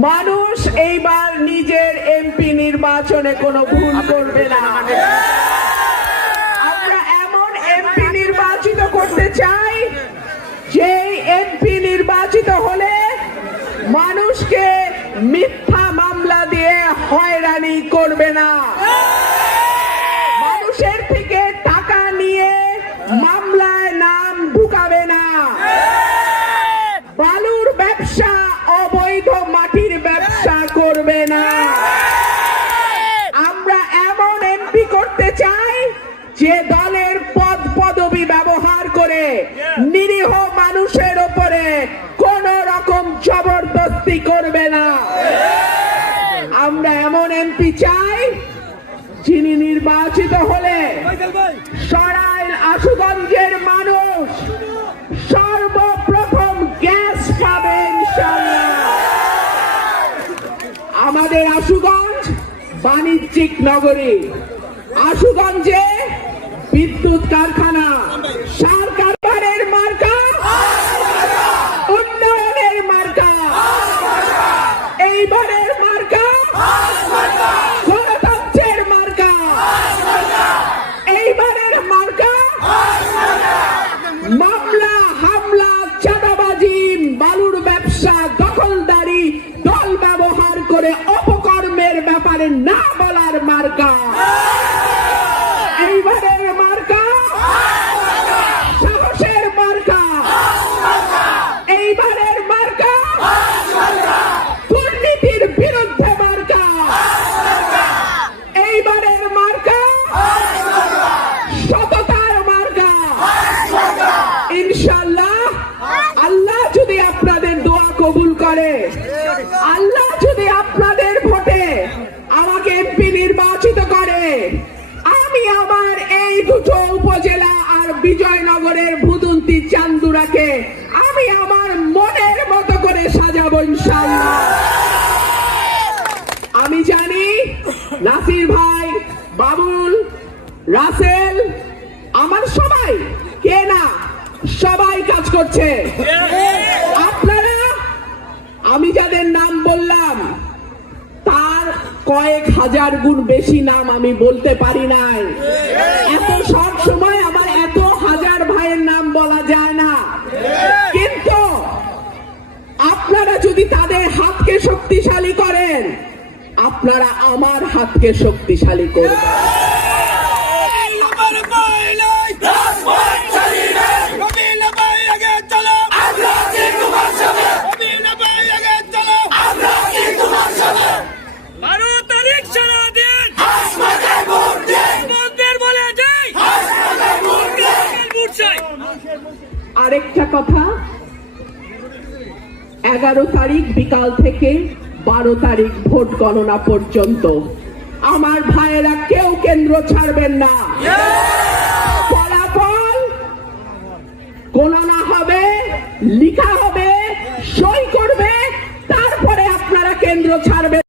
মানুষ এইবার নিজের এমপি নির্বাচনে কোনো ভুল করবে না। আমরা এমন এমপি নির্বাচিত করতে চাই যে এমপি নির্বাচিত হলে মানুষকে মিথ্যা মামলা দিয়ে হয়রানি করবে না, মানুষের থেকে টাকা নিয়ে মামলায় নাম ঢুকাবে না, বালুর ব্যবসা অবৈধ মাটির ব্যবসা করবে না। আমরা এমন এমপি করতে চাই যে দলের পদ পদবি ব্যবহার করে নিরীহ মানুষের উপরে কোন রকম জবরদস্তি করবে না। আমরা এমন এমপি চাই যিনি নির্বাচিত হলে সরাইল আশুগঞ্জের মানুষ সর্বপ্রথম গ্যাস পাবে ইনশাআল্লাহ। আমাদের আশুগঞ্জ বাণিজ্যিক নগরী, আশুগঞ্জে বিদ্যুৎ কারখানা, সার কারখানার মার্কা, উন্নয়নের মার্কা, এইবারের মার্কা গণতন্ত্রের মার্কা, এইবারের মার্কা মামলা হামলা চাঁদাবাজি বালুর ব্যবসা দখলদারি দল ব্যবহার করে অপকর্মের ব্যাপারে না বলার মার্কা। এইবারের মার্কা সাহসের মার্কা, এইবারের মার্কা দুর্নীতির বিরুদ্ধে মার্কা, এইবারের মার্কা সততার মার্কা। ইনশাআল্লাহ আল্লাহ যদি আপনাদের দোয়া কবুল করে, আল্লাহ যদি আপনাদের ভোটে আমাকে এমপি নির্বাচিত করে, আমি আমার এই দুটো উপজেলা আর বিজয়নগরের ভুদুন্তি চান্দুরাকে আমি আমার মনের মতো করে সাজাবো ইনশাআল্লাহ। আমি জানি নাসির ভাই, বাবুল, রাসেল, আমার সবাই কে না সবাই কাজ করছে। আপনারা আমি যাদের নাম বললাম তার কয়েক হাজার গুণ বেশি নাম আমি বলতে পারি নাই। এত সব সময় আমার এত হাজার ভাইয়ের নাম বলা যায় না, কিন্তু আপনারা যদি তাদের হাতকে শক্তিশালী করেন, আপনারা আমার হাতকে শক্তিশালী করবেন। আরেকটা কথা, 11 তারিখ বিকাল থেকে 12 তারিখ ভোট গণনা পর্যন্ত আমার ভাইয়েরা কেউ কেন্দ্র ছাড়বেন না। ফলাফল গণনা হবে, লিখা হবে, সই করবে, তারপরে আপনারা কেন্দ্র ছাড়বেন।